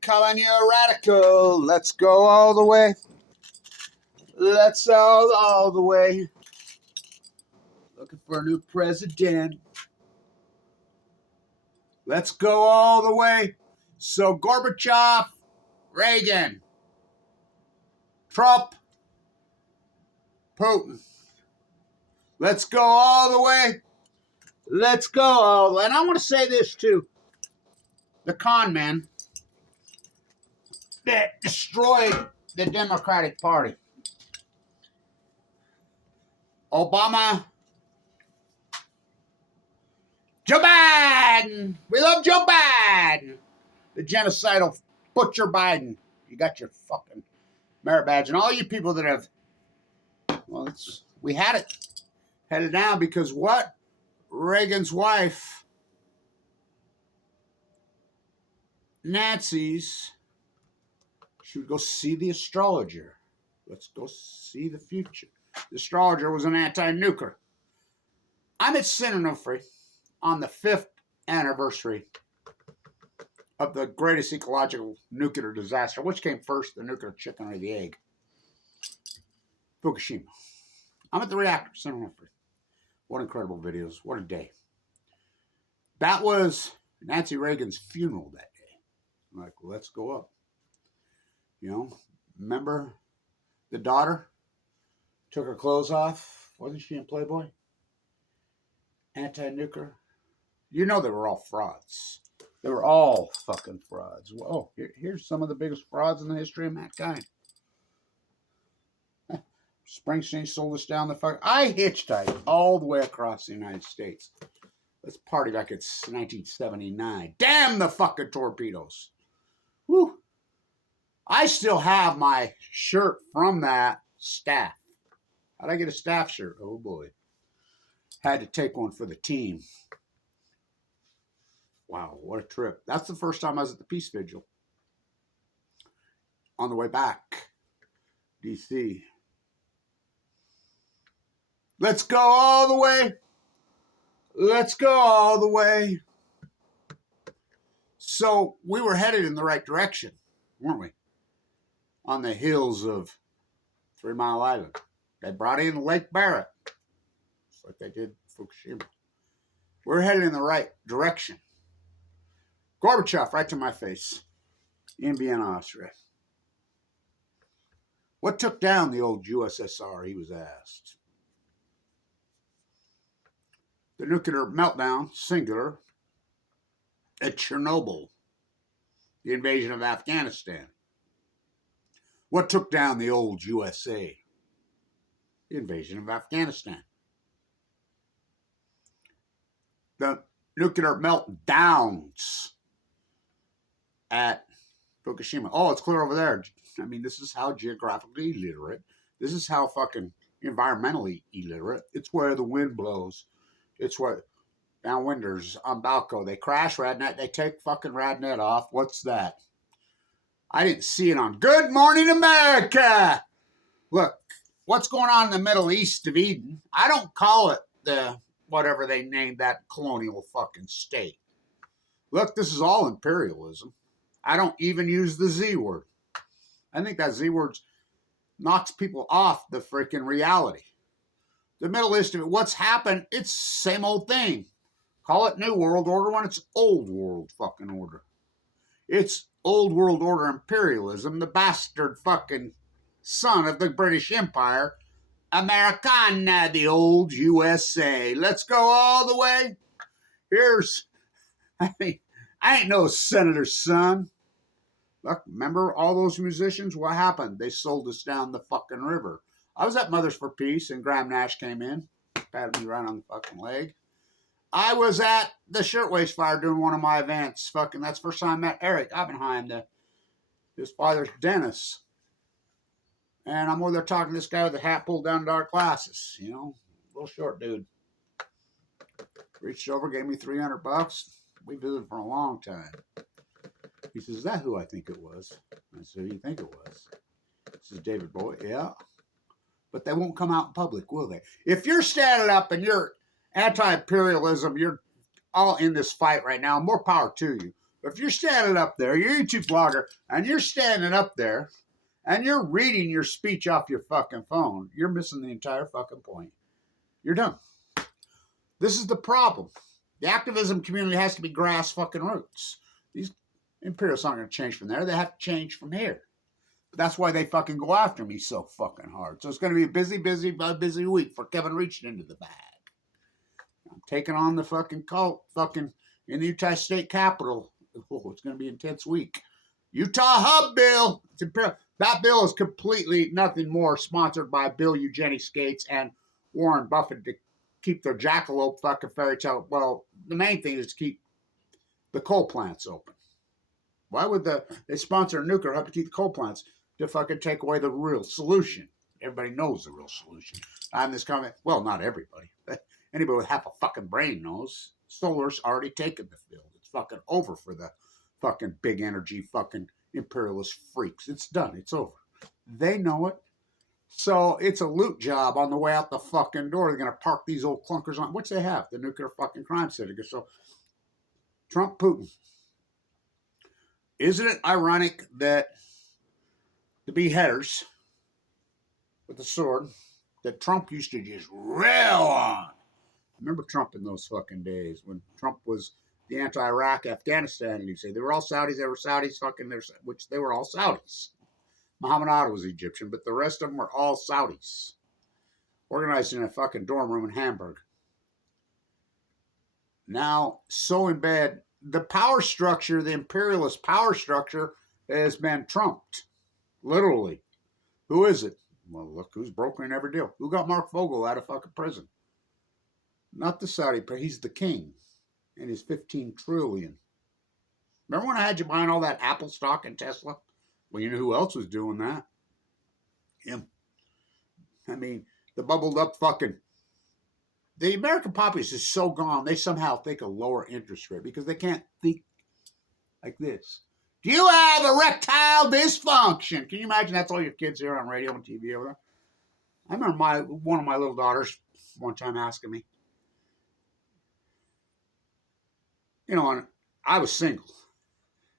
calling you a radical. Let's go all the way. Let's all the way. Looking for a new president. Let's go all the way. So Gorbachev, Reagan, Trump, Putin. Let's go all the way. Let's go all the way. And I want to say this too. The con men that destroyed the Democratic Party. Obama. Joe Biden. We love Joe Biden. The genocidal butcher Biden. You got your fucking merit badge. And all you people that have, well, we had it headed down because what? Reagan's wife, Nancy's, she would go see the astrologer. Let's go see the future. The astrologer was an anti-nuker. I'm at Sinonofre on the 5th anniversary of the greatest ecological nuclear disaster. Which came first, the nuclear chicken or the egg? Fukushima. I'm at the reactor, Sinonofre. What incredible videos. What a day. That was Nancy Reagan's funeral that day. I'm like, well, let's go up. You know, remember the daughter took her clothes off? Wasn't she in Playboy? Anti-nuclear. You know they were all frauds. They were all fucking frauds. Well, here's some of the biggest frauds in the history of mankind. Springsteen sold us down the fuck. I hitchhiked all the way across the United States. Let's party like it's 1979. Damn the fucking torpedoes. Whew. I still have my shirt from that staff. How'd I get a staff shirt? Oh boy. Had to take one for the team. Wow, what a trip. That's the first time I was at the Peace Vigil. On the way back, D.C. Let's go all the way. Let's go all the way. So we were headed in the right direction, weren't we? On the hills of 3 Mile Island. They brought in Lake Barrett, just like they did Fukushima. We're headed in the right direction. Gorbachev, right to my face, in Vienna, Austria. What took down the old USSR, he was asked. The nuclear meltdown, singular, at Chernobyl, the invasion of Afghanistan. What took down the old USA? The invasion of Afghanistan. The nuclear meltdowns at Fukushima. Oh, it's clear over there. I mean, this is how geographically illiterate. This is how fucking environmentally illiterate. It's where the wind blows. It's where downwinders on Balco. They crash Radnet. They take fucking Radnet off. What's that? I didn't see it on Good Morning America. Look, what's going on in the Middle East of Eden? I don't call it the whatever they named that colonial fucking state. Look, this is all imperialism. I don't even use the Z word. I think that Z word knocks people off the freaking reality. The Middle East of it, what's happened, it's same old thing. Call it New World Order when it's Old World fucking order. It's Old World Order imperialism, the bastard fucking son of the British Empire, Americana, the old USA. Let's go all the way. I ain't no senator's son. Look, remember all those musicians? What happened? They sold us down the fucking river. I was at Mothers for Peace, and Graham Nash came in, patted me right on the fucking leg. I was at the Shirtwaist Fire doing one of my events. Fucking, that's the first time I met Eric Oppenheim, his father's dentist. And I'm over there talking to this guy with a hat pulled down to dark glasses, you know, little short dude. Reached over, gave me $300. We visited for a long time. He says, is that who I think it was? I said, who do you think it was? He says, David Bowie. Yeah. But they won't come out in public, will they? If you're standing up and you're anti-imperialism, you're all in this fight right now, more power to you. If you're standing up there, you're a YouTube blogger, and you're standing up there, and you're reading your speech off your fucking phone, you're missing the entire fucking point. You're done. This is the problem. The activism community has to be grass fucking roots. These imperialists aren't going to change from there. They have to change from here. But that's why they fucking go after me so fucking hard. So it's going to be a busy week for Kevin reaching into the bag. I'm taking on the fucking cult fucking in the Utah State Capitol. Oh, it's going to be an intense week. Utah Hub Bill. That bill is completely nothing more sponsored by Bill Eugenics Gates and Warren Buffett to keep their jackalope fucking fairy tale. Well, the main thing is to keep the coal plants open. Why would they sponsor a nuclear hub to keep the coal plants? To fucking take away the real solution. Everybody knows the real solution. On this comment, well, not everybody, but anybody with half a fucking brain knows. Solar's already taken the field. It's fucking over for the fucking big energy fucking imperialist freaks. It's done. It's over. They know it. So it's a loot job on the way out the fucking door. They're going to park these old clunkers on, which they have, the nuclear fucking crime syndicate. So Trump, Putin. Isn't it ironic that the beheaders with the sword that Trump used to just rail on? I remember Trump in those fucking days when Trump was the anti-Iraq Afghanistan, and he'd say they were all Saudis, they were Saudis, fucking, which they were all Saudis. Muhammad Ali was Egyptian, but the rest of them were all Saudis, organized in a fucking dorm room in Hamburg. Now, so in bed, the power structure, the imperialist power structure, has been trumped. Literally. Who is it? Well, look who's brokering every deal. Who got Mark Vogel out of fucking prison? Not the Saudi, but he's the king. And his 15 trillion. Remember when I had you buying all that Apple stock and Tesla? Well, you know who else was doing that? Him. I mean, the bubbled up fucking... The American populace is so gone, they somehow think a lower interest rate because they can't think like this. Do you have erectile dysfunction? Can you imagine that's all your kids hear on radio and TV over there? I remember one of my little daughters one time asking me, you know, and I was single.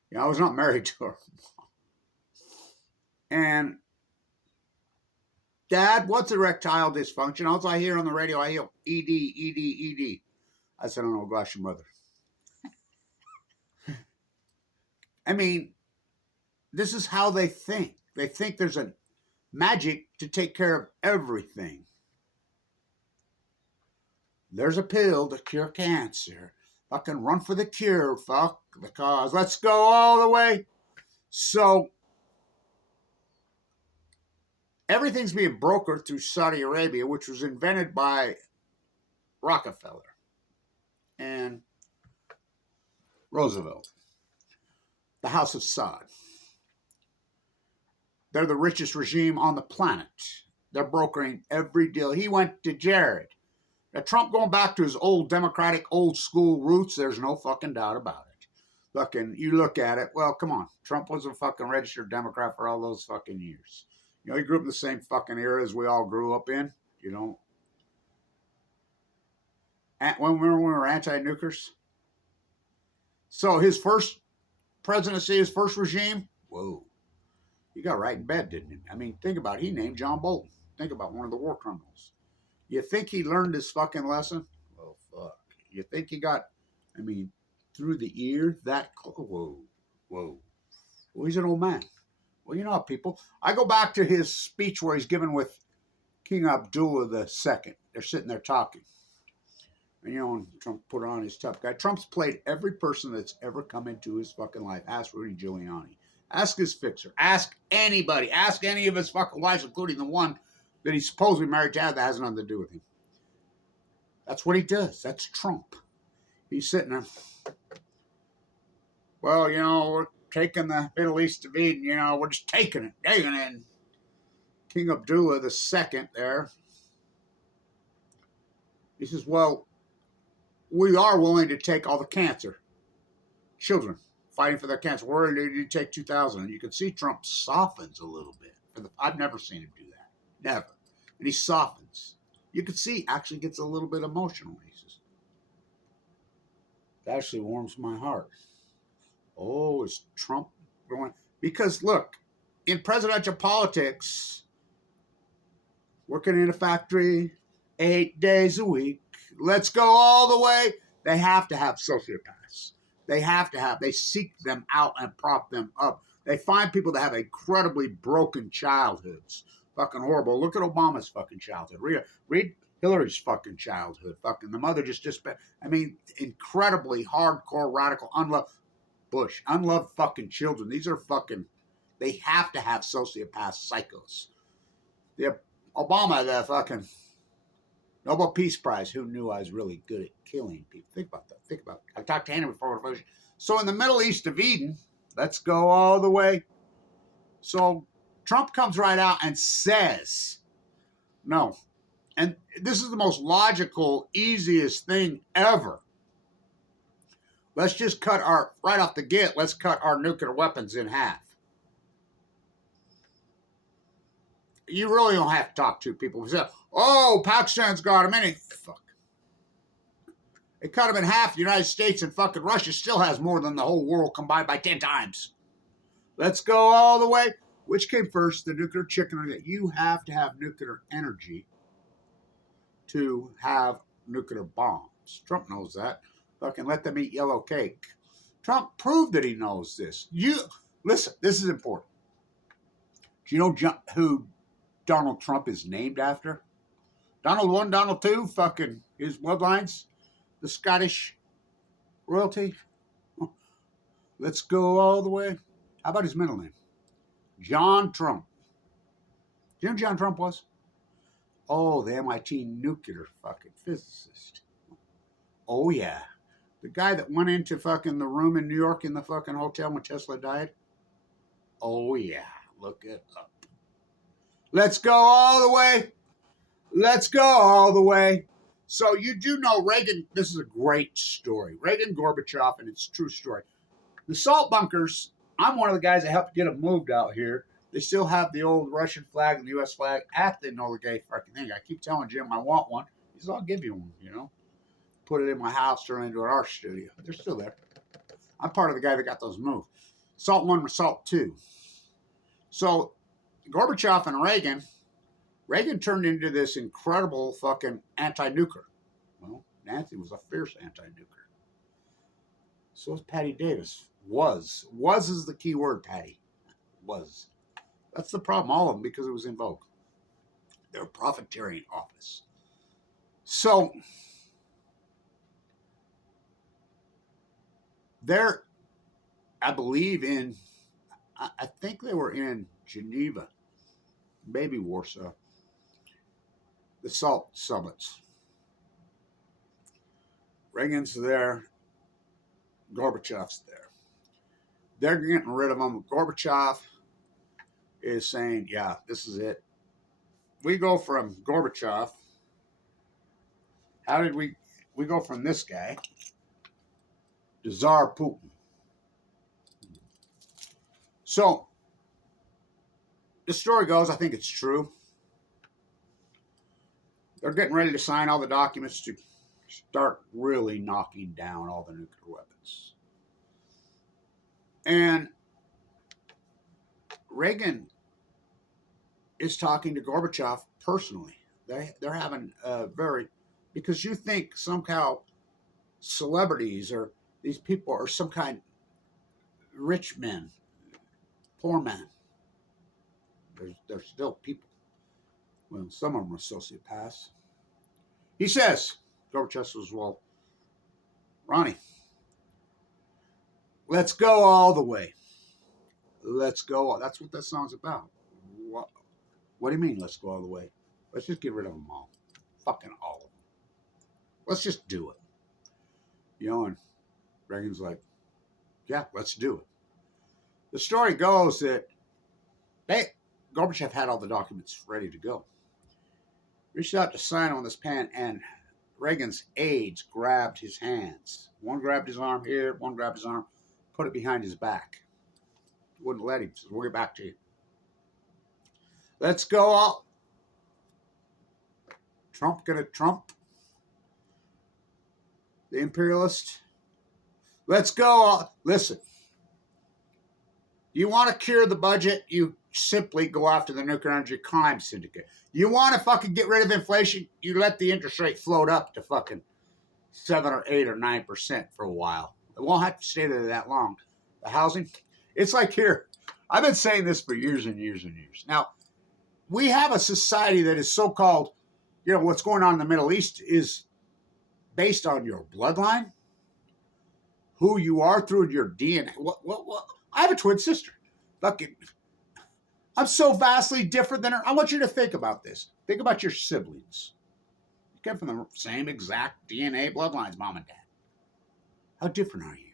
You know, I was not married to her. And, Dad, what's erectile dysfunction? Also, I hear on the radio, I hear ED, ED, ED. I said, oh, no, gosh, your mother. I mean, this is how they think. They think there's a magic to take care of everything. There's a pill to cure cancer. Fucking run for the cure. Fuck the cause. Let's go all the way. So, everything's being brokered through Saudi Arabia, which was invented by Rockefeller and Roosevelt. The House of Saud. They're the richest regime on the planet. They're brokering every deal. He went to Jared. Now, Trump going back to his old Democratic, old school roots, there's no fucking doubt about it. Fucking, you look at it, well, come on. Trump was a fucking registered Democrat for all those fucking years. You know, he grew up in the same fucking era as we all grew up in, you know. Remember when we were anti-nukers? So his first presidency, his first regime, whoa. He got right in bed, didn't he? I mean, think about it. He named John Bolton. Think about one of the war criminals. You think he learned his fucking lesson? Well, fuck. You think he got, I mean, through the ear that, whoa. Well, he's an old man. Well, you know, people, I go back to his speech where he's given with King Abdullah II. They're sitting there talking. And, you know, and Trump put on his tough guy. Trump's played every person that's ever come into his fucking life. Ask Rudy Giuliani. Ask his fixer. Ask anybody. Ask any of his fucking wives, including the one that he's supposed to be married to that has nothing to do with him. That's what he does. That's Trump. He's sitting there. Well, you know, we're taking the Middle East of Eden. You know, we're just taking it. And King Abdullah II there, he says, well, we are willing to take all the cancer. Children fighting for their cancer. We're ready to take 2,000. And you can see Trump softens a little bit. I've never seen him do that. Never. And he softens. You can see actually gets a little bit emotional. He says, it actually warms my heart. Oh, is Trump going? Because look, in presidential politics, working in a factory 8 days a week, let's go all the way. They have to have sociopaths. They seek them out and prop them up. They find people that have incredibly broken childhoods. Fucking horrible. Look at Obama's fucking childhood. Read Hillary's fucking childhood. Fucking the mother just I mean, incredibly hardcore, radical, unloved Bush, unloved fucking children. These are fucking, they have to have sociopath psychos. The Obama, the fucking Nobel Peace Prize, who knew I was really good at killing people? Think about that. Think about it. I talked to Hannah before. So in the Middle East of Eden, let's go all the way. So Trump comes right out and says, no. And this is the most logical, easiest thing ever. Let's just cut right off the get, let's cut our nuclear weapons in half. You really don't have to talk to people who say, oh, Pakistan's got them in. Fuck. They cut them in half. The United States and fucking Russia still has more than the whole world combined by 10 times. Let's go all the way. Which came first, the nuclear chicken or that? You have to have nuclear energy to have nuclear bombs. Trump knows that. Fucking let them eat yellow cake. Trump proved that he knows this. Listen, this is important. Do you know who Donald Trump is named after? Donald 1, Donald 2, fucking his bloodlines, the Scottish royalty. Let's go all the way. How about his middle name? John Trump. Do you know who John Trump was? Oh, the MIT nuclear fucking physicist. Oh, yeah. The guy that went into fucking the room in New York in the fucking hotel when Tesla died. Oh, yeah. Look it up. Let's go all the way. Let's go all the way. So you do know Reagan, this is a great story. Reagan, Gorbachev, and it's a true story. The salt bunkers, I'm one of the guys that helped get them moved out here. They still have the old Russian flag and the U.S. flag at the Enola Gay fucking thing. I keep telling Jim I want one. He says, I'll give you one, you know. Put it in my house, turn it into an art studio. They're still there. I'm part of the guy that got those moved. Salt 1 was Salt 2. So Gorbachev and Reagan turned into this incredible fucking anti-nuclear. Well, Nancy was a fierce anti-nuclear. So was Patty Davis. Was is the key word, Patty. Was. That's the problem, all of them, because it was in vogue. They're a profiteering office. So they're, I believe I think they were in Geneva, maybe Warsaw, the SALT summits. Reagan's there, Gorbachev's there. They're getting rid of them. Gorbachev is saying, yeah, this is it. We go from Gorbachev, how did we go from this guy to Tsar Putin? So, the story goes, I think it's true. They're getting ready to sign all the documents to start really knocking down all the nuclear weapons. And Reagan is talking to Gorbachev personally. They're having a very, because you think somehow celebrities or these people are some kind of rich men, poor men. They're still people. Well, some of them are sociopaths. He says, Gorbachev says, well, Ronnie, let's go all the way. Let's go. That's what that song's about. What do you mean, let's go all the way? Let's just get rid of them all. Fucking all of them. Let's just do it. You know, and Reagan's like, yeah, let's do it. The story goes that Gorbachev had all the documents ready to go. Reached out to sign on this pen, and Reagan's aides grabbed his hands. One grabbed his arm here, one grabbed his arm, put it behind his back. Wouldn't let him. Says, we'll get back to you. Let's go all. Trump gonna Trump. The imperialist. Let's go all. Listen, You want to cure the budget, you simply go after the nuclear energy crime syndicate. You want to fucking get rid of inflation, you let the interest rate float up to fucking 7 or 8 or 9% for a while. It won't have to stay there that long. The housing, it's like here. I've been saying this for years and years and years. Now, we have a society that is so-called, you know, what's going on in the Middle East is based on your bloodline, who you are through your DNA. What? I have a twin sister. Fucking, I'm so vastly different than her. I want you to think about this. Think about your siblings. You come from the same exact DNA bloodlines, mom and dad. How different are you?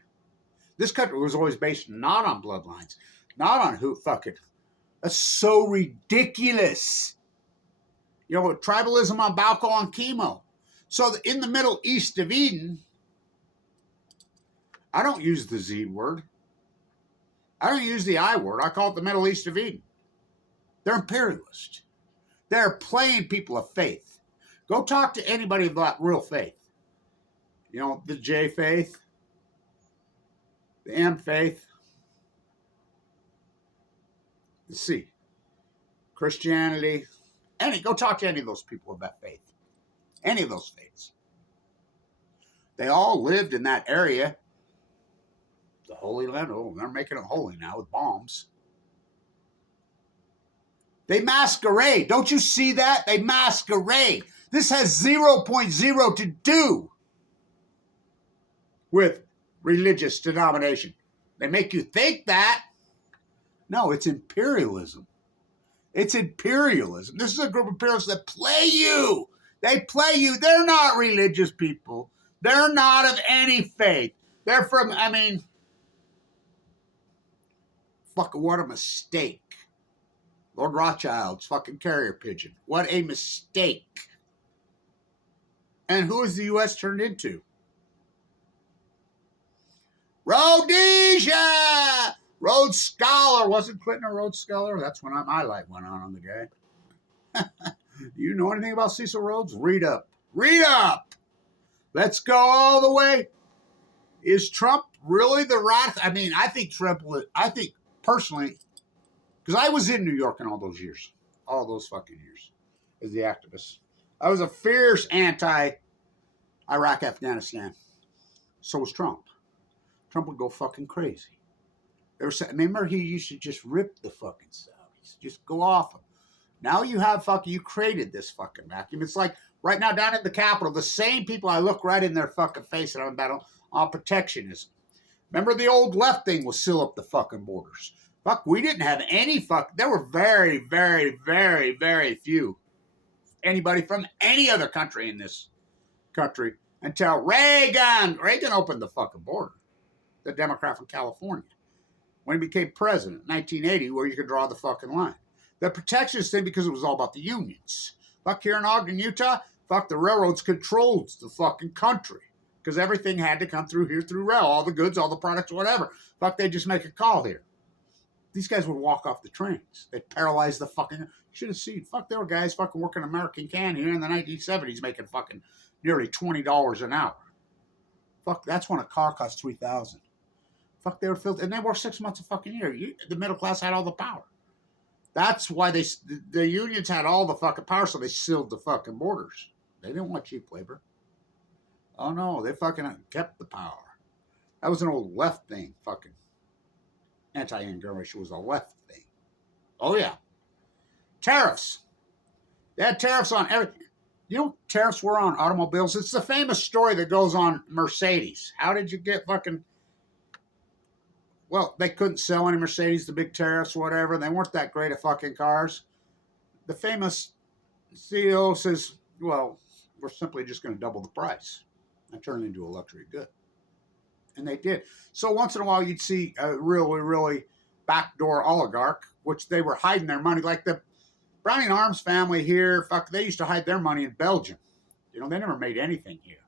This country was always based not on bloodlines, not on who, fuck it. That's so ridiculous. You know, tribalism on Balco on chemo. So in the Middle East of Eden, I don't use the Z word. I don't use the I word. I call it the Middle East of Eden. They're imperialist. They're playing people of faith. Go talk to anybody about real faith. You know, the J faith, the M faith, the C, Christianity. Go talk to any of those people about faith. Any of those faiths. They all lived in that area. The Holy Land. Oh, they're making it holy now with bombs. They masquerade. Don't you see that? They masquerade. This has 0.0 to do with religious denomination. They make you think that. No, it's imperialism. It's imperialism. This is a group of imperialists that play you. They play you. They're not religious people. They're not of any faith. They're from, fucking what a mistake. Lord Rothschild's fucking carrier pigeon. What a mistake. And who has the U.S. turned into? Rhodesia! Rhodes Scholar. Wasn't Clinton a Rhodes Scholar? That's when my light went on the guy. You know anything about Cecil Rhodes? Read up. Read up! Let's go all the way. Is Trump really the rat? I think Trump would, personally, because I was in New York in all those years. All those fucking years as the activist. I was a fierce anti-Iraq, Afghanistan. So was Trump. Trump would go fucking crazy. Remember, he used to just rip the fucking Saudis. Just go off them. Now you have you created this fucking vacuum. It's like right now down in the Capitol, the same people I look right in their fucking face and I'm battle on protectionism. Remember the old left thing was seal up the fucking borders. We didn't have any there were very, very, very, very few anybody from any other country in this country until Reagan. Reagan opened the fucking border. The Democrat from California. When he became president in 1980, where you could draw the fucking line. The protectionist thing, because it was all about the unions. Here in Ogden, Utah, the railroads controlled the fucking country. Because everything had to come through here through rail. All the goods, all the products, whatever. They just make a call here. These guys would walk off the trains. They'd paralyze the fucking... You should have seen. There were guys fucking working American Can here in the 1970s making fucking nearly $20 an hour. That's when a car cost $3,000. They were filled, and they worked 6 months a fucking year. The middle class had all the power. That's why the unions had all the fucking power, so they sealed the fucking borders. They didn't want cheap labor. Oh no, they fucking kept the power. That was an old left thing, fucking. Anti-immigration was a left thing. Oh yeah. Tariffs. They had tariffs on everything. You know what tariffs were on automobiles? It's the famous story that goes on Mercedes. How did you get fucking... Well, they couldn't sell any Mercedes, the big tariffs, whatever. They weren't that great at fucking cars. The famous CEO says, well, we're simply just going to double the price and turn it into a luxury good. And they did. So once in a while, you'd see a really, really backdoor oligarch, which they were hiding their money. Like the Browning Arms family here, they used to hide their money in Belgium. They never made anything here.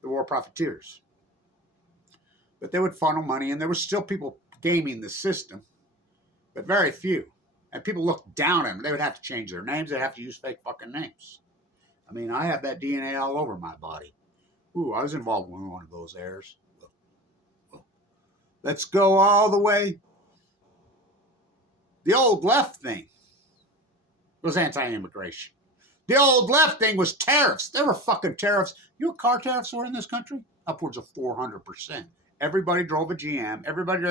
The war profiteers. But they would funnel money, and there were still people gaming the system, but very few. And people looked down at them. They would have to change their names. They'd have to use fake fucking names. I have that DNA all over my body. Ooh, I was involved in one of those errors. Let's go all the way. The old left thing was anti-immigration. The old left thing was tariffs. There were fucking tariffs. You know what car tariffs were in this country? Upwards of 400%. Everybody drove a GM. Everybody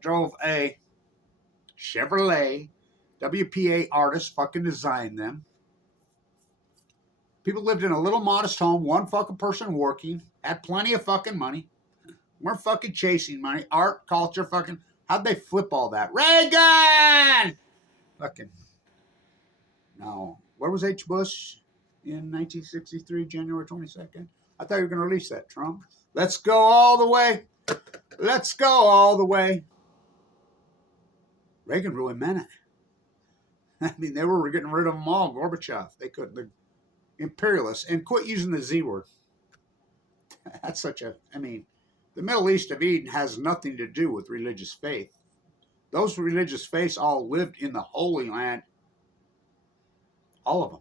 drove a Chevrolet. WPA artists fucking designed them. People lived in a little modest home, one fucking person working, had plenty of fucking money, weren't fucking chasing money, art, culture, fucking. How'd they flip all that? Reagan! Fucking. No. Where was H. Bush in 1963, January 22nd? I thought you were going to release that, Trump. Let's go all the way. Let's go all the way. Reagan really meant it. I mean, they were getting rid of them all. Gorbachev. They couldn't. The imperialists. And quit using the Z word. That's such a. I mean, the Middle East of Eden has nothing to do with religious faith. Those religious faiths all lived in the Holy Land. All of them.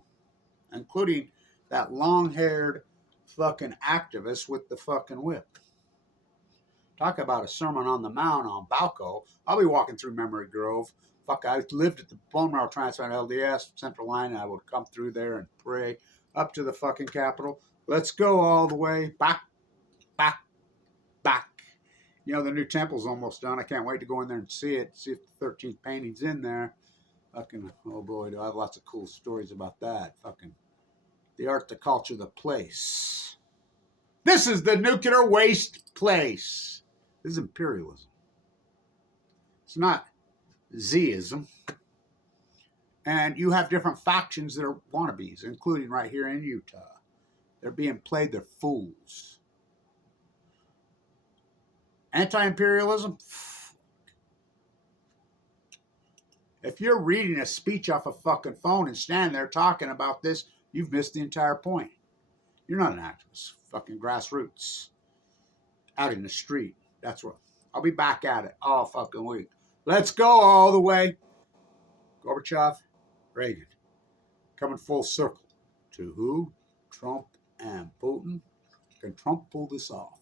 Including that long-haired fucking activist with the fucking whip. Talk about a Sermon on the Mount on Balco. I'll be walking through Memory Grove. Fuck, I lived at the bone marrow transplant LDS, Central Line, and I would come through there and pray up to the fucking Capitol. Let's go all the way back, back, back. You know, the new temple's almost done. I can't wait to go in there and see it, see if the 13th painting's in there. Fucking, oh boy, do I have lots of cool stories about that. Fucking, the art, the culture, the place. This is the nuclear waste place. This is imperialism. It's not Zism. And you have different factions that are wannabes, including right here in Utah. They're being played, they're fools. Anti-imperialism? If you're reading a speech off a fucking phone and standing there talking about this, you've missed the entire point. You're not an activist. Fucking grassroots. Out in the street. That's what. I'll be back at it all fucking week. Let's go all the way. Gorbachev, Reagan. Coming full circle. To who? Trump and Putin. Can Trump pull this off?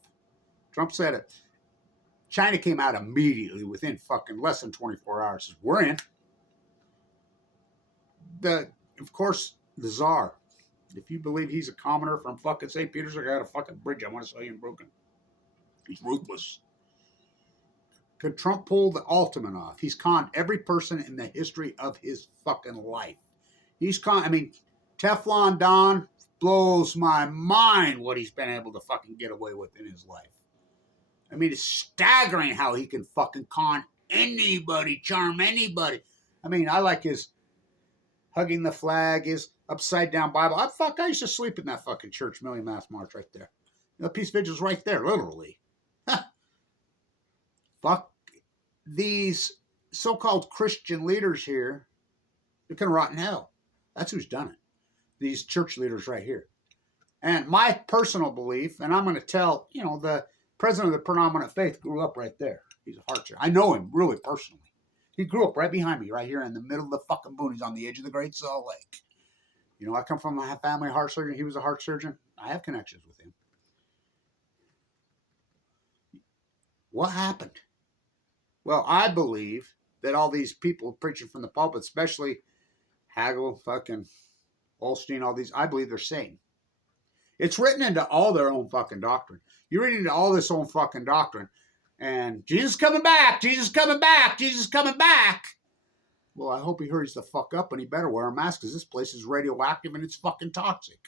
Trump said it. China came out immediately within fucking less than 24 hours. Says, we're in. Of course, the Tsar. If you believe he's a commoner from fucking St. Petersburg, I got a fucking bridge I want to sell you in Brooklyn. He's ruthless. Could Trump pull the ultimate off? He's conned every person in the history of his fucking life. Teflon Don blows my mind what he's been able to fucking get away with in his life. I mean, it's staggering how he can fucking con anybody, charm anybody. I mean, I like his hugging the flag, his upside down Bible. I used to sleep in that fucking church, Million Mass March right there. The Peace Vigil's right there, literally. Fuck these so-called Christian leaders here. They can rot in hell. That's who's done it. These church leaders right here. And my personal belief, and I'm going to tell, the president of the predominant faith grew up right there. He's a heart surgeon. I know him really personally. He grew up right behind me, right here in the middle of the fucking boonies on the edge of the Great Salt Lake. I come from a family heart surgeon. He was a heart surgeon. I have connections with him. What happened? Well, I believe that all these people preaching from the pulpit, especially Hagel, fucking Olstein, all these, I believe they're Satan. It's written into all their own fucking doctrine. You read into all this own fucking doctrine, and Jesus coming back, Jesus coming back, Jesus coming back. Well, I hope he hurries the fuck up, and he better wear a mask, because this place is radioactive and it's fucking toxic.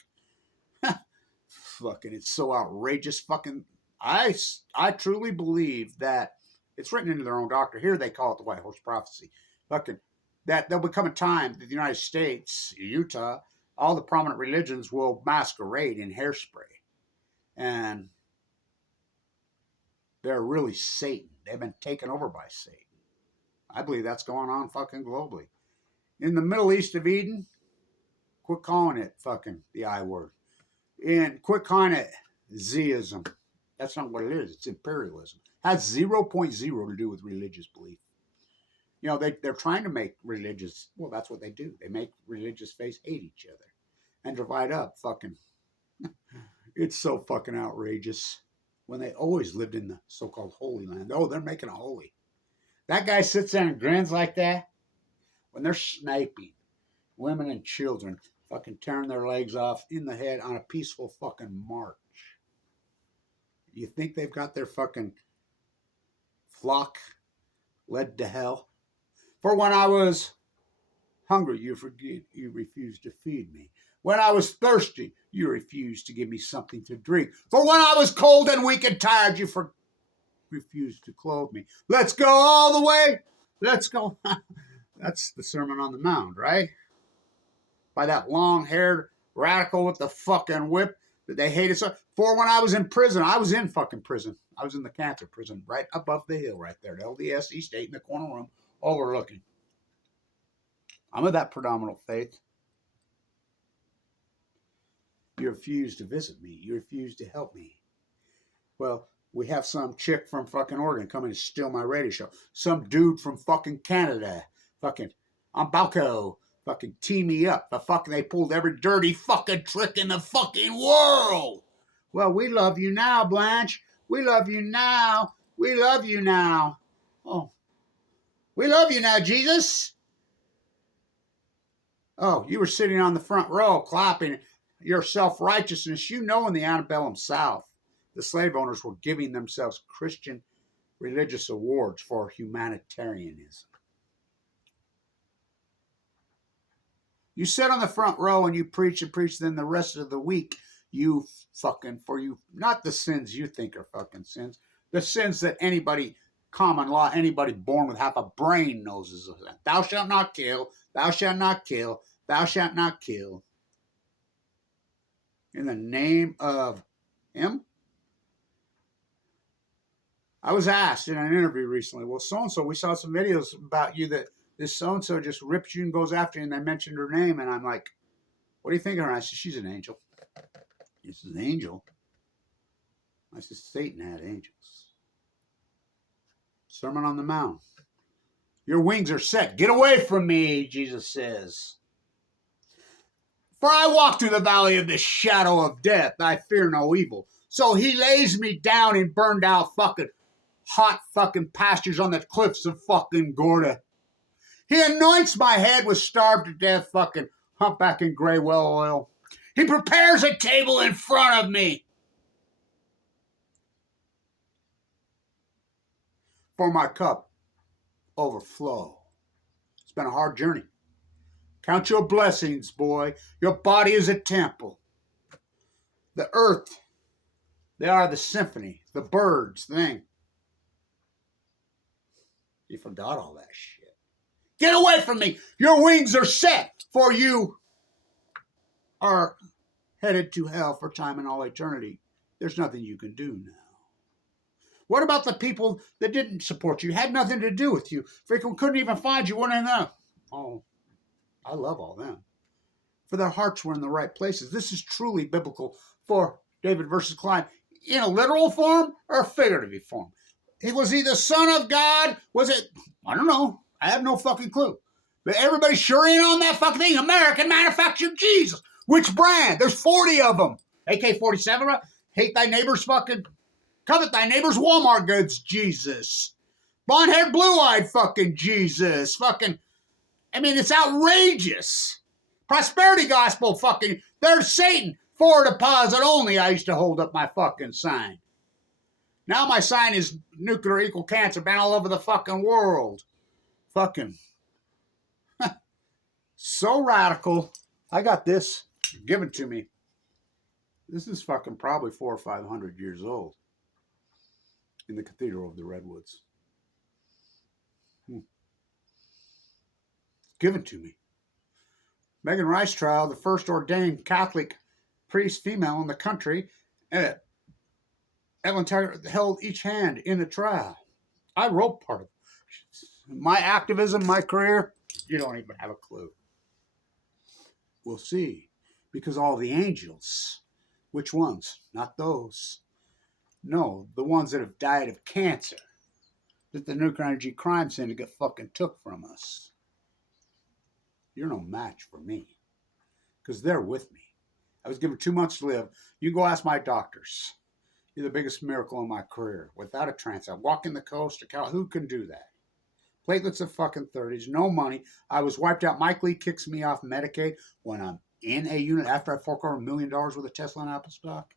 Fucking, it's so outrageous. Fucking, I truly believe that it's written into their own doctrine. Here they call it the White Horse Prophecy. Fucking, that there'll become a time that the United States, Utah, all the prominent religions will masquerade in hairspray. And they're really Satan. They've been taken over by Satan. I believe that's going on fucking globally. In the Middle East of Eden, quit calling it fucking the I word. And quit calling it Zism. That's not what it is. It's imperialism. It has 0.0 to do with religious belief. They're trying to make religious, well, that's what they do. They make religious faiths hate each other and divide up. Fucking, it's so fucking outrageous. When they always lived in the so-called Holy Land. Oh, they're making a holy. That guy sits there and grins like that. when they're sniping women and children, fucking tearing their legs off in the head on a peaceful fucking march. You think they've got their fucking flock led to hell? For when I was hungry, you refused to feed me. When I was thirsty, you refused to give me something to drink. For when I was cold and weak and tired, you refused to clothe me. Let's go all the way. Let's go. That's the Sermon on the Mount, right? By that long-haired radical with the fucking whip that they hated so. For when I was in prison, I was in fucking prison. I was in the cancer prison right above the hill right there. The LDS East 8 in the corner room overlooking. I'm of that predominant faith. You refuse to visit me. You refuse to help me. Well, we have some chick from fucking Oregon coming to steal my radio show. Some dude from fucking Canada. Fucking, I'm Balco. Fucking tee me up. They pulled every dirty fucking trick in the fucking world. Well, we love you now, Blanche. We love you now. We love you now. Oh, we love you now, Jesus. Oh, you were sitting on the front row clapping your self-righteousness. You know, in the antebellum South, the slave owners were giving themselves Christian religious awards for humanitarianism. You sit on the front row and you preach and preach, then the rest of the week you fucking, for you, not the sins you think are fucking sins, the sins that anybody, common law, anybody born with half a brain knows is a sin. Thou shalt not kill, thou shalt not kill, thou shalt not kill. In the name of him? I was asked in an interview recently, well, so-and-so, we saw some videos about you that this so-and-so just rips you and goes after you, and they mentioned her name, and I'm like, what do you think of her? I said, she's an angel. This is an angel. I said, Satan had angels. Sermon on the Mount. Your wings are set. Get away from me, Jesus says. For I walk through the valley of the shadow of death. I fear no evil. So he lays me down in burned out fucking hot fucking pastures on the cliffs of fucking Gorda. He anoints my head with starved to death fucking humpback and gray well oil. He prepares a table in front of me. For my cup overflow. It's been a hard journey. Count your blessings, boy. Your body is a temple. The earth, they are the symphony. The birds, the thing. You forgot all that shit. Get away from me. Your wings are set, for you are headed to hell for time and all eternity. There's nothing you can do now. What about the people that didn't support you, had nothing to do with you, freaking couldn't even find you, wouldn't know? Oh, I love all them. For their hearts were in the right places. This is truly biblical for David versus Goliath. In a literal form or a figurative form? Was he the son of God? Was it? I don't know. I have no fucking clue. But everybody sure ain't on that fucking thing. American manufactured Jesus. Which brand? There's 40 of them. AK-47, right? Hate thy neighbor's fucking... Covet thy neighbor's Walmart goods, Jesus. Blonde-haired, blue-eyed fucking Jesus. Fucking... I mean, it's outrageous. Prosperity gospel fucking... There's Satan. For deposit only, I used to hold up my fucking sign. Now my sign is nuclear equal cancer, been all over the fucking world. Fucking. So radical. I got this given to me. This is fucking probably 400 or 500 years old. In the Cathedral of the Redwoods. Given to me. Megan Rice trial, the first ordained Catholic priest female in the country. Ellen Taylor held each hand in the trial. I wrote part of it. My activism, my career, you don't even have a clue. We'll see. Because all the angels, which ones? Not those. No, the ones that have died of cancer. That the nuclear energy crime syndicate fucking took from us. You're no match for me. Because they're with me. I was given 2 months to live. You go ask my doctors. You're the biggest miracle in my career. Without a transplant. Walking the coast of Cal, who can do that? Platelets of fucking 30s, no money. I was wiped out. Mike Lee kicks me off Medicaid when I'm in a unit after I fork over $1 million worth of Tesla and Apple stock.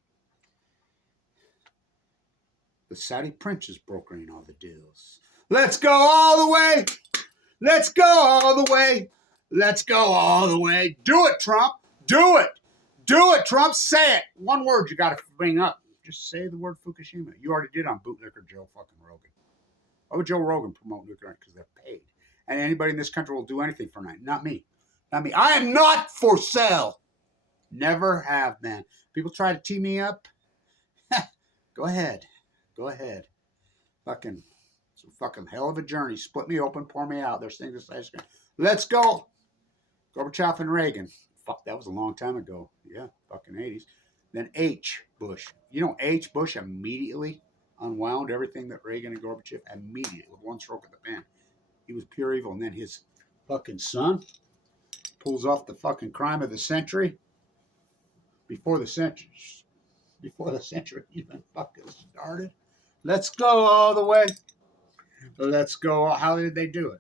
The Saudi prince is brokering all the deals. Let's go all the way. Let's go all the way. Let's go all the way. Do it, Trump. Do it. Do it, Trump. Say it. One word you got to bring up. Just say the word Fukushima. You already did on Bootlicker Joe fucking Rogan. Why would Joe Rogan promote nuclear? Because they're paid. And anybody in this country will do anything for night. Not me. Not me. I am not for sale. Never have been. People try to tee me up. Go ahead. Go ahead. Fucking, it's a fucking hell of a journey. Split me open, pour me out. There's things to say. Let's go. Gorbachev and Reagan. Fuck, that was a long time ago. Yeah, fucking 80s. Then H. Bush. You know, H. Bush immediately unwound everything that Reagan and Gorbachev immediately with one stroke of the pen. He was pure evil. And then his fucking son pulls off the fucking crime of the century before the century even fucking started. Let's go all the way. Let's go. How did they do it?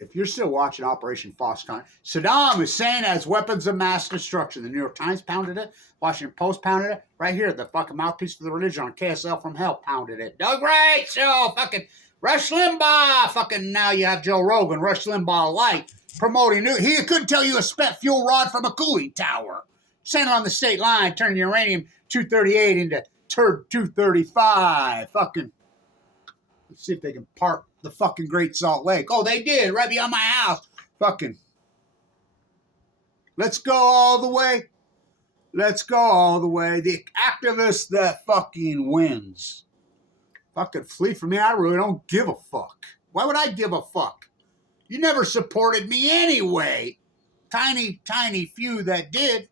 If you're still watching Operation Foxconn, Saddam Hussein has weapons of mass destruction. The New York Times pounded it. Washington Post pounded it. Right here, the fucking mouthpiece for the religion on KSL from hell pounded it. The great show. Fucking Rush Limbaugh. Fucking now you have Joe Rogan, Rush Limbaugh light, promoting new. He couldn't tell you a spent fuel rod from a cooling tower. Standing on the state line, turning uranium 238 into turd 235. Fucking, let's see if they can park the fucking Great Salt Lake. Oh, they did, right beyond my house. Fucking, let's go all the way. Let's go all the way. The activist that fucking wins. Fucking flee from me. I really don't give a fuck. Why would I give a fuck? You never supported me anyway. Tiny, tiny few that did.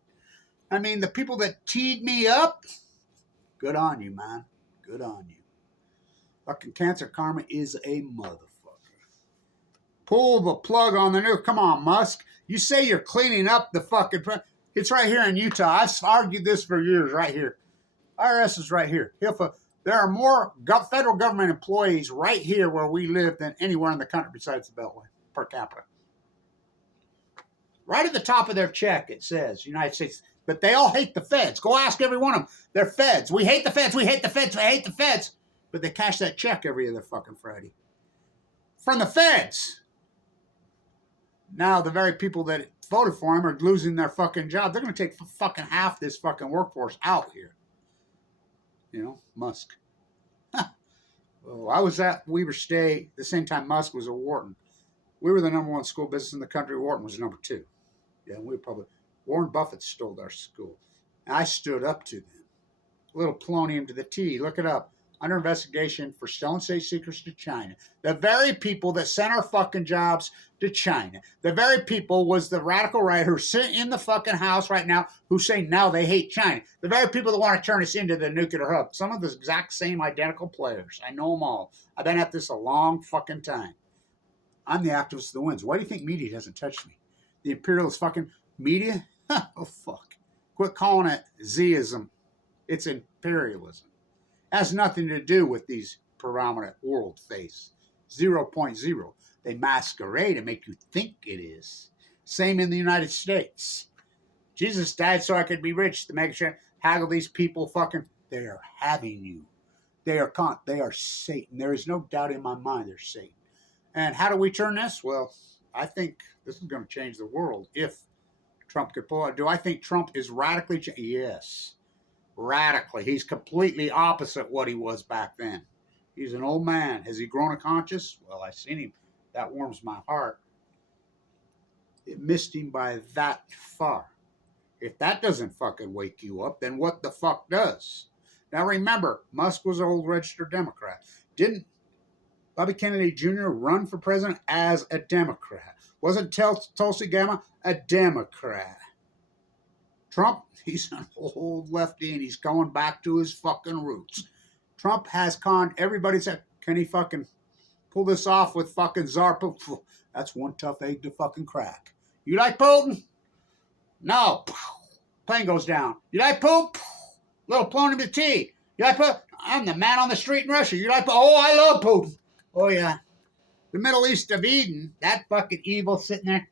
I mean, the people that teed me up, good on you, man. Good on you. Fucking cancer karma is a motherfucker. Pull the plug on the new. Come on, Musk. You say you're cleaning up the fucking. It's right here in Utah. I've argued this for years right here. IRS is right here. There are more federal government employees right here where we live than anywhere in the country besides the Beltway per capita. Right at the top of their check, it says United States. But they all hate the feds. Go ask every one of them. They're feds. We hate the feds. We hate the feds. We hate the feds. But they cash that check every other fucking Friday. From the feds. Now the very people that voted for him are losing their fucking job. They're going to take fucking half this fucking workforce out here. You know, Musk. Oh, I was at Weber State the same time Musk was at Wharton. We were the #1 school business in the country. Wharton was #2. Yeah, we were probably... Warren Buffett stole our school. And I stood up to them. A little polonium to the T. Look it up. Under investigation for selling state secrets to China. The very people that sent our fucking jobs to China. The very people was the radical right who are sitting in the fucking house right now who say now they hate China. The very people that want to turn us into the nuclear hub. Some of the exact same identical players. I know them all. I've been at this a long fucking time. I'm the activist that wins. Why do you think media doesn't touch me? The imperialist fucking media? Oh, fuck. Quit calling it Zism. It's imperialism. It has nothing to do with these predominant world face. 0.0. They masquerade and make you think it is. Same in the United States. Jesus died so I could be rich. To make sure, haggle these people fucking, they are having you. They are Satan. There is no doubt in my mind they're Satan. And how do we turn this? Well, I think this is going to change the world if Trump could pull out. Do I think Trump is radically changed? Yes. Radically. He's completely opposite what he was back then. He's an old man. Has he grown a conscience? Well, I've seen him. That warms my heart. It missed him by that far. If that doesn't fucking wake you up, then what the fuck does? Now remember, Musk was an old registered Democrat. Didn't Bobby Kennedy Jr. run for president as a Democrat? Wasn't Tulsi Gabbard a Democrat? Trump, he's an old lefty and he's going back to his fucking roots. Trump has conned everybody. Said, can he fucking pull this off with fucking Tsar Putin? That's one tough egg to fucking crack. You like Putin? No. Plane goes down. You like poop? Little plone in the tea. You like poop? I'm the man on the street in Russia. You're like, oh, I love Putin. Oh, yeah. The Middle East of Eden, that fucking evil sitting there.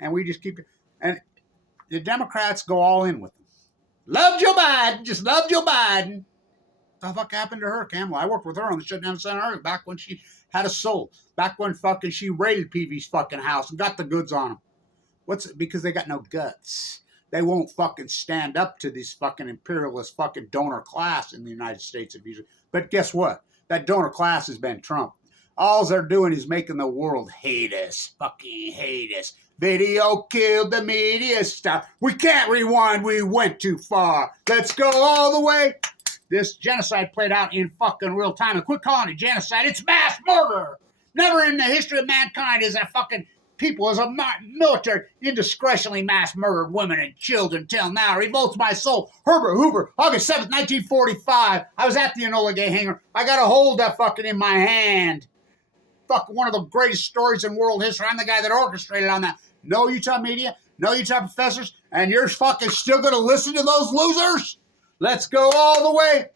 And we just keep... And the Democrats go all in with them. Love Joe Biden. Just love Joe Biden. What the fuck happened to her, Cam? Well, I worked with her on the shutdown of Santa Ana back when she had a soul. Back when fucking she raided PV's fucking house and got the goods on him. Because they got no guts. They won't fucking stand up to this fucking imperialist fucking donor class in the United States. But guess what? That donor class has been Trump. All they're doing is making the world hate us. Fucking hate us. Video killed the media star. We can't rewind. We went too far. Let's go all the way. This genocide played out in fucking real time. And quit calling it genocide. It's mass murder. Never in the history of mankind is a fucking... people as a military indiscretionally mass murdered women and children till now. Revolts my soul. Herbert Hoover, August 7th, 1945. I was at the Enola Gay hangar. I got to hold that fucking in my hand. Fuck, one of the greatest stories in world history. I'm the guy that orchestrated on that. No Utah media, no Utah professors, and you're fucking still going to listen to those losers? Let's go all the way.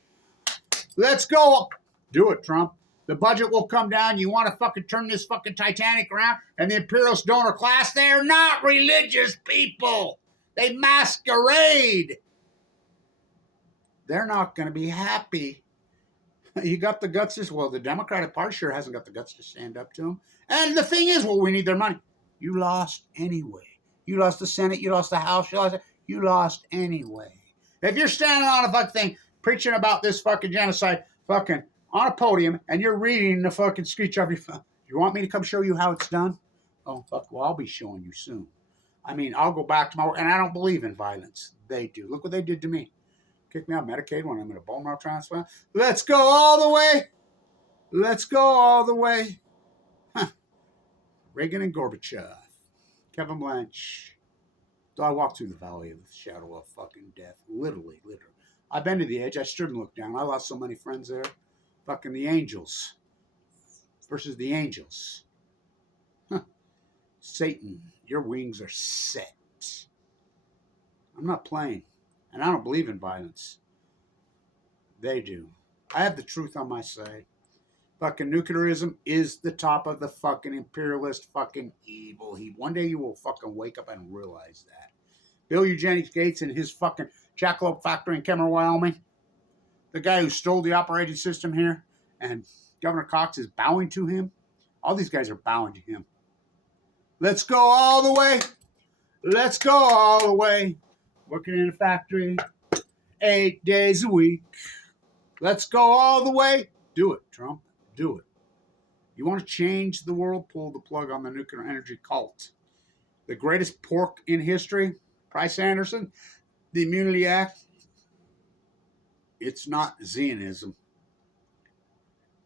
Let's go. Do it, Trump. The budget will come down. You want to fucking turn this fucking Titanic around? And the imperialist donor class, they're not religious people. They masquerade. They're not going to be happy. You got the guts as well. The Democratic Party sure hasn't got the guts to stand up to them. And the thing is, well, we need their money. You lost anyway. You lost the Senate. You lost the House. You lost anyway. If you're standing on a fucking thing preaching about this fucking genocide, fucking on a podium, and you're reading the fucking speech of your phone, you want me to come show you how it's done? Oh, fuck, well, I'll be showing you soon. I mean, I'll go back to my work, and I don't believe in violence. They do. Look what they did to me. Kick me out of Medicaid when I'm in a bone marrow transplant. Let's go all the way. Let's go all the way. Huh. Reagan and Gorbachev. Kevin Blanch. So I walked through the valley of the shadow of fucking death. Literally. I've been to the edge. I stood and looked down. I lost so many friends there. Fucking the angels versus the angels. Huh. Satan, your wings are set. I'm not playing. And I don't believe in violence. They do. I have the truth on my side. Fucking nuclearism is the top of the fucking imperialist fucking evil heap. One day you will fucking wake up and realize that. Bill Eugenics Gates and his fucking jackalope factory in Kemmer, Wyoming. The guy who stole the operating system here, and Governor Cox is bowing to him. All these guys are bowing to him. Let's go all the way. Let's go all the way. Working in a factory 8 days a week. Let's go all the way. Do it, Trump. Do it. You want to change the world? Pull the plug on the nuclear energy cult. The greatest pork in history, Price Anderson, the Immunity Act. It's not Zionism.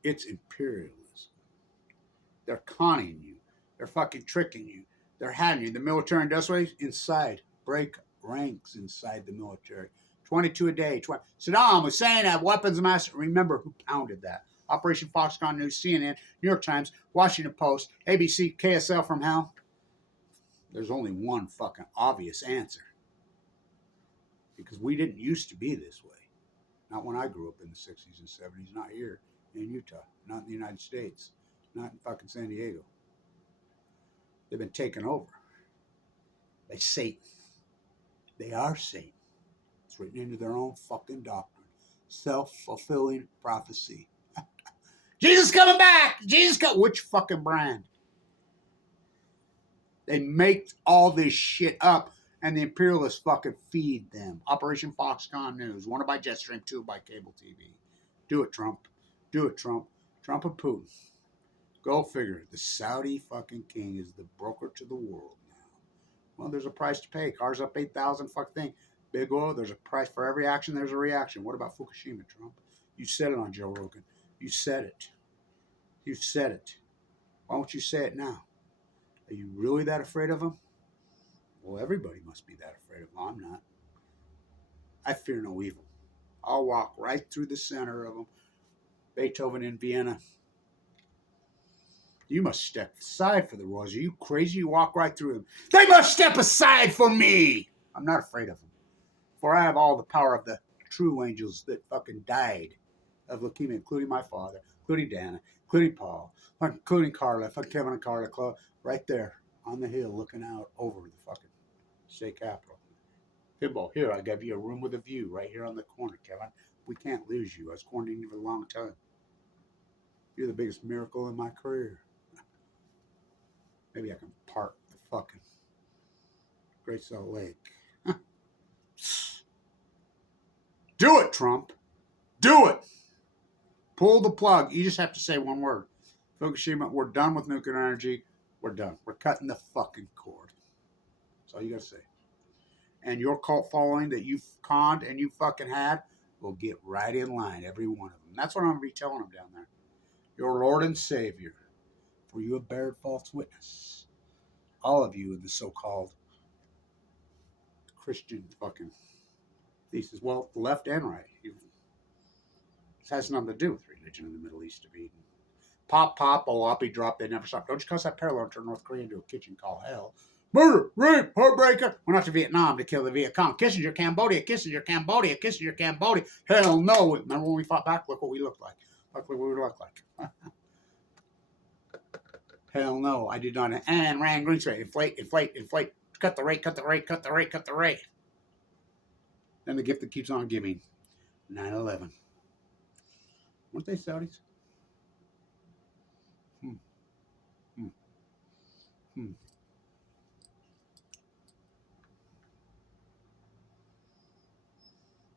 It's imperialism. They're conning you. They're fucking tricking you. They're having you. The military industrial inside. Break ranks inside the military. 22 a day. Saddam Hussein had weapons of mass. Remember who pounded that. Operation Foxconn News, CNN, New York Times, Washington Post, ABC, KSL from hell. There's only one fucking obvious answer. Because we didn't used to be this way. Not when I grew up in the 60s and 70s. Not here in Utah. Not in the United States. Not in fucking San Diego. They've been taken over by Satan. They are Satan. It's written into their own fucking doctrine. Self-fulfilling prophecy. Jesus coming back! Which fucking brand? They make all this shit up, and the imperialists fucking feed them. Operation Foxconn News. One by Jetstream, two by cable TV. Do it, Trump. Do it, Trump. Trump and Putin. Go figure. The Saudi fucking king is the broker to the world now. Well, there's a price to pay. Cars up 8,000, fuck thing. Big oil, there's a price for every action, there's a reaction. What about Fukushima, Trump? You said it on Joe Rogan. You said it. You said it. Why don't you say it now? Are you really that afraid of him? Well, everybody must be that afraid of him. I'm not. I fear no evil. I'll walk right through the center of them. Beethoven in Vienna. You must step aside for the Royals. Are you crazy? You walk right through them. They must step aside for me. I'm not afraid of them. For I have all the power of the true angels that fucking died of leukemia, including my father, including Dana, including Paul, including Carla, Kevin and Carla, right there on the hill looking out over the fucking state capitol. Pinball, here, I gave you a room with a view right here on the corner, Kevin. We can't lose you. I was quarantined for a long time. You're the biggest miracle in my career. Maybe I can park the fucking Great Salt Lake. Do it, Trump. Do it. Pull the plug. You just have to say one word. Fukushima, we're done with nuclear energy. We're done. We're cutting the fucking cord. That's all you got to say. And your cult following that you've conned and you fucking had will get right in line, every one of them. That's what I'm going to be telling them down there. Your Lord and Savior, for you have bared false witness. All of you in the so-called Christian fucking thesis. Well, left and right. This has nothing to do with religion in the Middle East of Eden. Pop, oh, I'll be dropped. They never stop. Don't you cross that parallel and turn North Korea into a kitchen called hell. Murder, rape, heartbreaker. We're not to Vietnam to kill the Viet Cong. Kissinger, Cambodia, Kissinger, Cambodia, Kissinger, Cambodia. Hell no. Remember when we fought back? Look what we looked like. Look what we looked like. Hell no. I did not. And Rand Greenstreet. Inflate. Cut the rate. Then the gift that keeps on giving. 9/11. Weren't they Saudis?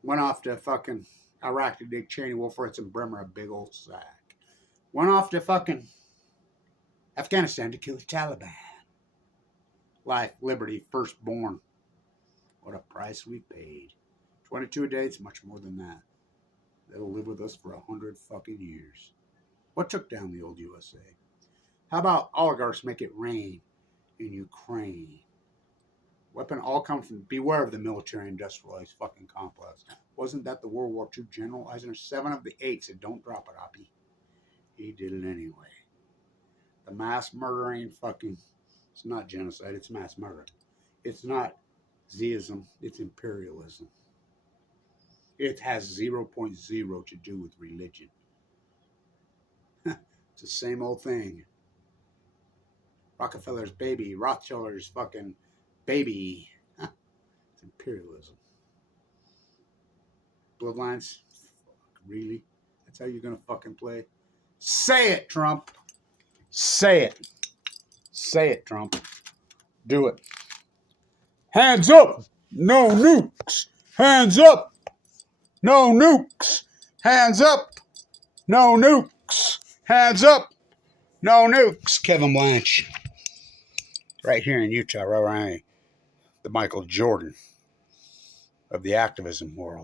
Went off to fucking Iraq to dig Cheney, Wolfowitz, and Bremer, a big old sack. Went off to fucking Afghanistan to kill the Taliban. Life, liberty, firstborn. What a price we paid. 22 a day, it's much more than that. They'll live with us for 100 fucking years. What took down the old USA? How about oligarchs make it rain in Ukraine? Weapon all come from, beware of the military industrialized fucking complex. Wasn't that the World War II General Eisenhower? 7 of the 8 said, don't drop it, Oppie. He did it anyway. The mass murdering fucking, it's not genocide, it's mass murder. It's not Zism, it's imperialism. It has 0.0 to do with religion. It's the same old thing. Rockefeller's baby, Rothschilder's fucking baby. It's imperialism. Bloodlines? Fuck, really? That's how you're gonna fucking play? Say it, Trump. Say it. Say it, Trump. Do it. Hands up! No nukes! Hands up! No nukes! Hands up! No nukes! Hands up! No nukes! Kevin Blanch. Right here in Utah, right around the Michael Jordan of the activism world.